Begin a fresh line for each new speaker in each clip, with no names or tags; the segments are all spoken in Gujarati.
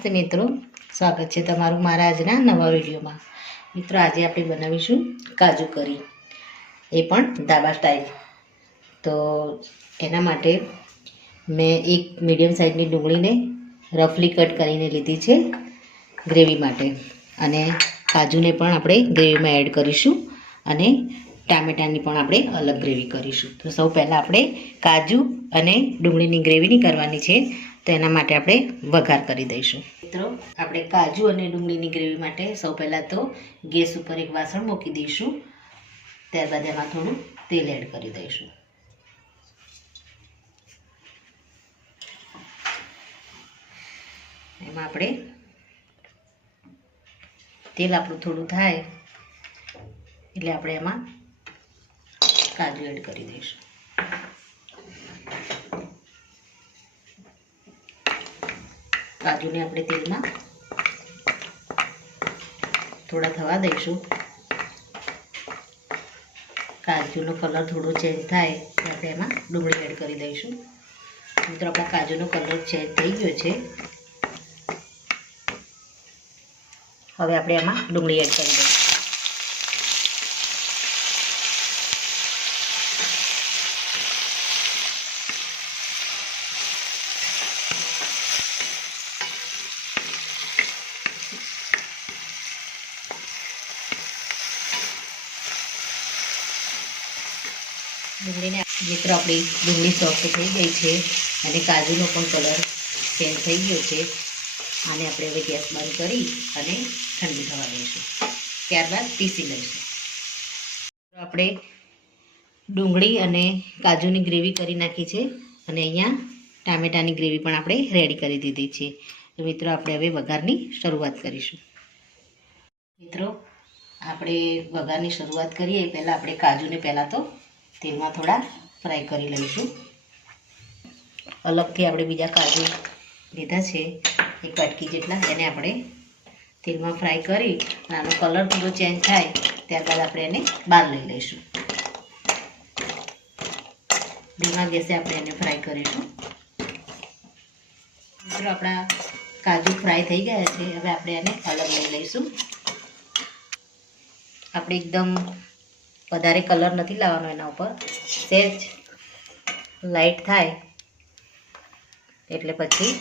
નમસ્તે મિત્રો. સ્વાગત છે તમારું મારા આજના નવા વિડીયોમાં. મિત્રો, આજે આપણે બનાવીશું કાજુ કરી. એ પણ ધાબા સ્ટાઇલ તો એના માટે મેં એક મીડિયમ સાઇઝની ડુંગળીને રફલી કટ કરીને લીધી છે ગ્રેવી માટે. અને કાજુને પણ આપણે ગ્રેવીમાં એડ કરીશું અને ટામેટાની પણ આપણે અલગ ગ્રેવી કરીશું. તો સૌ પહેલાં આપણે કાજુ અને ડુંગળીની ગ્રેવીની કરવાની છે. તો એના માટે આપણે વઘાર કરી દઈશું. મિત્રો, આપણે કાજુ અને ડુંગળીની ગ્રેવી માટે સૌ પહેલાં તો ગેસ ઉપર એક વાસણ મૂકી દઈશું. ત્યારબાદ એમાં થોડું તેલ એડ કરી દઈશું. એમાં આપણે તેલ આપણું થોડું થાય એટલે આપણે એમાં કાજુ એડ કરી દઈશું. કાજુને આપણે તેલમાં થોડા થવા દઈશું. કાજુનો કલર થોડો ચેન્જ થાય આપણે એમાં ડુંગળી એડ કરી દઈશું. મિત્રો, આપણા કાજુનો કલર ચેન્જ થઈ ગયો છે. હવે આપણે એમાં ડુંગળી એડ કરી દઈશું ડુંગળીને મિત્રો આપણી ડુંગળી સોફ્ટ થઈ ગઈ છે અને કાજુનો પણ કલર ચેન્જ થઈ ગયો છે. આને આપણે હવે ગેસ બંધ કરી અને ઠંડી થવા દઈશું. ત્યારબાદ પીસી લઈશું. આપણે ડુંગળી અને કાજુની ગ્રેવી કરી નાખી છે અને અહીંયા ટામેટાની ગ્રેવી પણ આપણે રેડી કરી દીધી છે. તો મિત્રો, આપણે હવે વઘારની શરૂઆત કરીશું. મિત્રો, આપણે વઘારની શરૂઆત કરીએ. પહેલાં આપણે કાજુને પહેલાં તો તેલમાં થોડા ફ્રાય કરી લઈશું. અલગથી આપણે બીજા કાજુ લીધા છે, એક વાટકી જેટલા, એને આપણે તેલમાં ફ્રાય કરી, અને આનો કલર થોડો ચેન્જ થાય, ત્યારબાદ આપણે એને બહાર લઈ લઈશું. ધીમા ગેસે આપણે એને ફ્રાય કરીશું. મિત્રો આપણા કાજુ ફ્રાય થઈ ગયા છે, હવે આપણે એને અલગ લઈ લઈશું. આપણે એકદમ વધારે કલર નથી લાવવાનો એના ઉપર. સેજ લાઈટ થાય એટલે પછી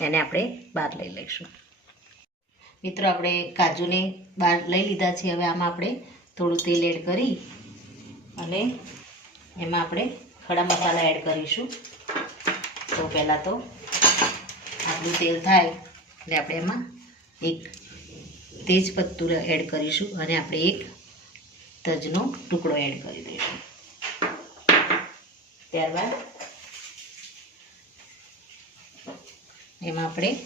એને આપણે બહાર લઈ લઈશું. મિત્રો, આપણે કાજુને બહાર લઈ લીધા છે. હવે આમાં આપણે થોડું તેલ એડ કરી અને એમાં આપણે ખડા મસાલા એડ કરીશું. તો પહેલાં તો આપણું તેલ થાય એટલે આપણે એમાં એક તેજપત્તું એડ કરીશું અને આપણે એક તજનો ટુકડો એડ કરી દઈશું. ત્યારબાદ એમાં આપણે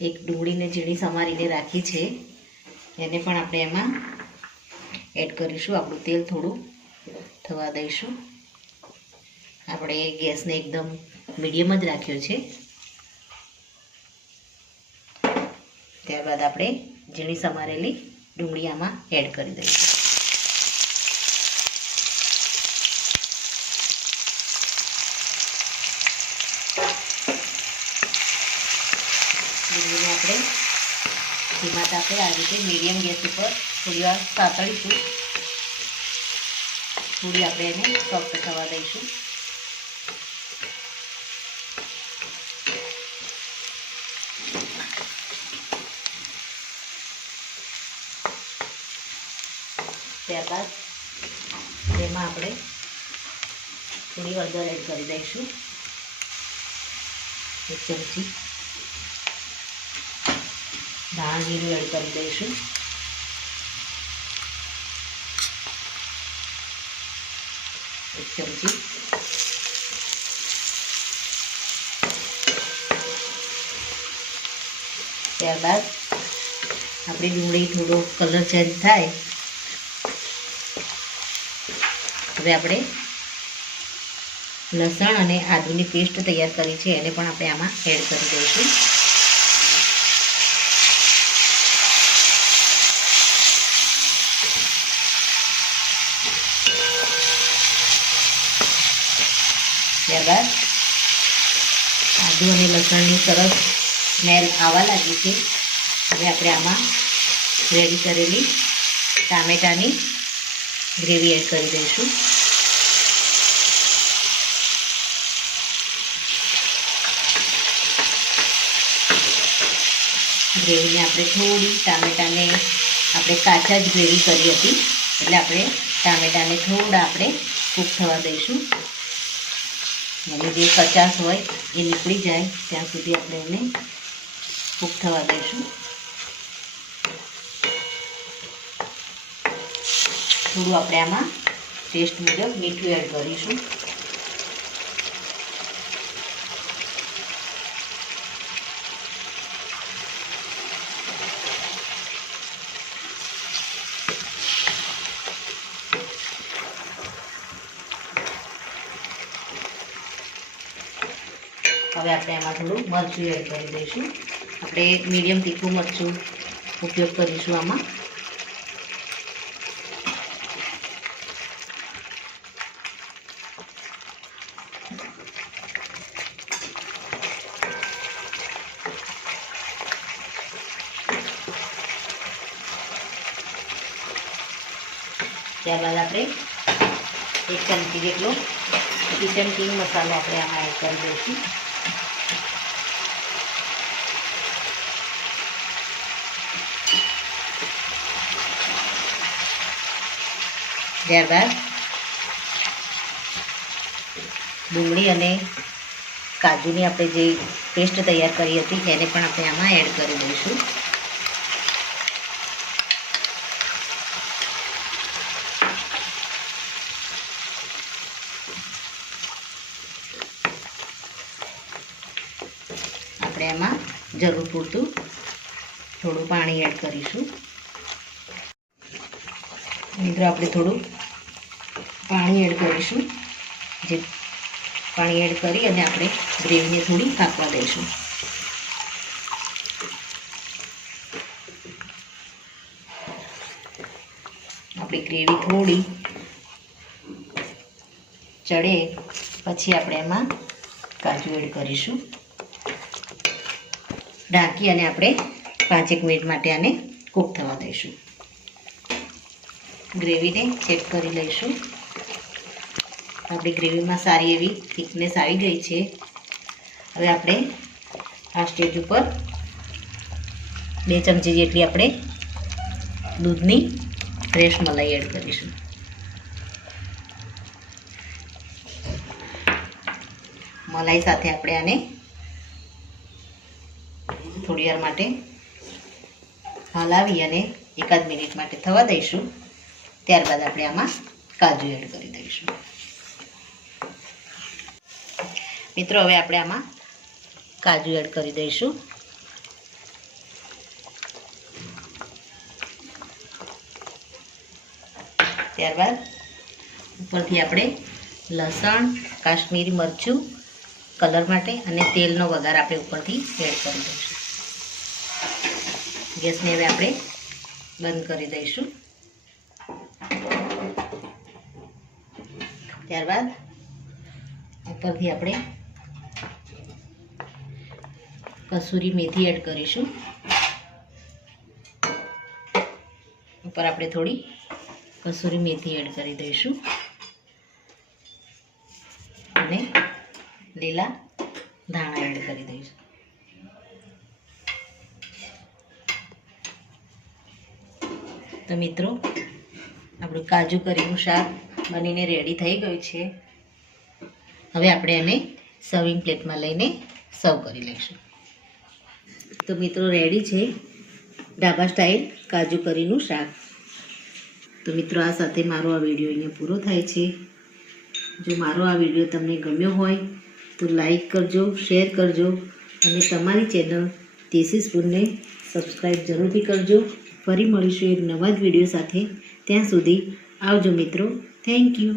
એક ડુંગળીને ઝીણી સમારીને રાખી છે. એને પણ આપણે એમાં એડ કરીશું. આપણું તેલ થોડું થવા દઈશું. આપણે ગેસને એકદમ મીડિયમ જ રાખ્યો છે. ત્યારબાદ આપણે ઝીણી સમારેલી ડુંગળી આમાં એડ કરી દઈશું. ડુંગળીને આપણે ધીમા તાપે આ રીતે મીડિયમ ગેસ ઉપર થોડી વાર સાતળીશું. થોડી આપણે એને સોફ્ટ થવા દઈશું. ત્યારબાદ તેમાં આપણે થોડી હળદર એડ કરી દઈશું. એક ચમચી ધાણા જીરું એડ કરી દઈશું ત્યારબાદ આપણી ડુંગળી થોડો કલર ચેન્જ થાય. હવે આપણે લસણ અને આદુની પેસ્ટ તૈયાર કરી છે, એને પણ આપણે આમાં એડ કરી દઈશું. ત્યારબાદ આદુ અને લસણની સરસ સ્મેલ આવવા લાગી છે. હવે આપણે આમાં રેડી કરેલી ટામેટાની ગ્રેવી એડ કરી દઈશું. ગ્રેવીને આપણે થોડી ટામેટાને આપણે કાચા જ ગ્રેવી કરી હતી. એટલે આપણે ટામેટાને થોડા આપણે કૂક થવા દઈશું. અને જે કચાશ હોય એ નીકળી જાય. ત્યાં સુધી આપણે એને કૂક થવા દઈશું. થોડું આપણે આમાં ટેસ્ટ મુજબ મીઠું એડ કરીશું. હવે આપણે એમાં થોડું મરચું એડ કરી દઈશું. આપણે મીડિયમ તીખું મરચું ઉપયોગ કરીશું આમાં. ત્યારબાદ આપણે એક ચમચી જેટલો કિચન કિંગ મસાલો આપણે આમાં એડ કરી દઈશું. ત્યારબાદ ડુંગળી અને કાજુની આપણે જે પેસ્ટ તૈયાર કરી હતી, એને પણ આપણે આમાં એડ કરી દઈશું. આપણે એમાં જરૂર પૂરતું થોડું પાણી એડ કરીશું. મિત્રો આપણે થોડું પાણી એડ કરીશું. જે પાણી એડ કરી અને આપણે ગ્રેવીને થોડી પાકવા દઈશું. આપણી ગ્રેવી થોડી ચડે, પછી આપણે એમાં કાજુ એડ કરીશું. ઢાંકી અને આપણે પાંચેક મિનિટ માટે આને કૂક થવા દઈશું. ગ્રેવીને ચેક કરી લઈશું. આપણી ગ્રેવીમાં સારી એવી થિકનેસ આવી ગઈ છે. હવે આપણે આ સ્ટેજ ઉપર બે ચમચી જેટલી આપણે દૂધની ફ્રેશ મલાઈ એડ કરીશું. મલાઈ સાથે આપણે આને થોડી વાર માટે હલાવી અને એકાદ મિનિટ માટે થવા દઈશું. ત્યારબાદ આપણે આમાં કાજુ એડ કરી દઈશું. મિત્રો, હવે આપણે આમાં કાજુ એડ કરી દઈશું. ત્યારબાદ ઉપરથી આપણે લસણ, કાશ્મીરી મરચું, કલર માટે અને તેલનો વઘાર આપણે ઉપરથી એડ કરી દઈશું. ગેસને હવે આપણે બંધ કરી દઈશું. ત્યારબાદ ઉપરથી આપણે કસૂરી મેથી એડ કરીશું. ઉપર આપણે થોડી કસૂરી મેથી એડ કરી દઈશું. અને લીલા ધાણા એડ કરી દઈશું. તો મિત્રો આપણું કાજુ કરીનું શાક બનીને રેડી થઈ ગયું છે. હવે આપણે એને સર્વિંગ પ્લેટમાં લઈને સર્વ કરી લઈશું. તો મિત્રો રેડી છે ઢાબા સ્ટાઇલ કાજુ કરીનું શાક. તો મિત્રો આ સાથે મારો આ વીડિયો અહીંયા પૂરો થાય છે. જો મારો આ વીડિયો તમને ગમ્યો હોય તો લાઈક કરજો શેર કરજો અને તમારી ચેનલ દેશી સ્પૂનને સબસ્ક્રાઈબ જરૂરથી કરજો. ફરી મળીશું એક નવા જ વીડિયો સાથે. ત્યાં સુધી આવજો મિત્રો. Thank you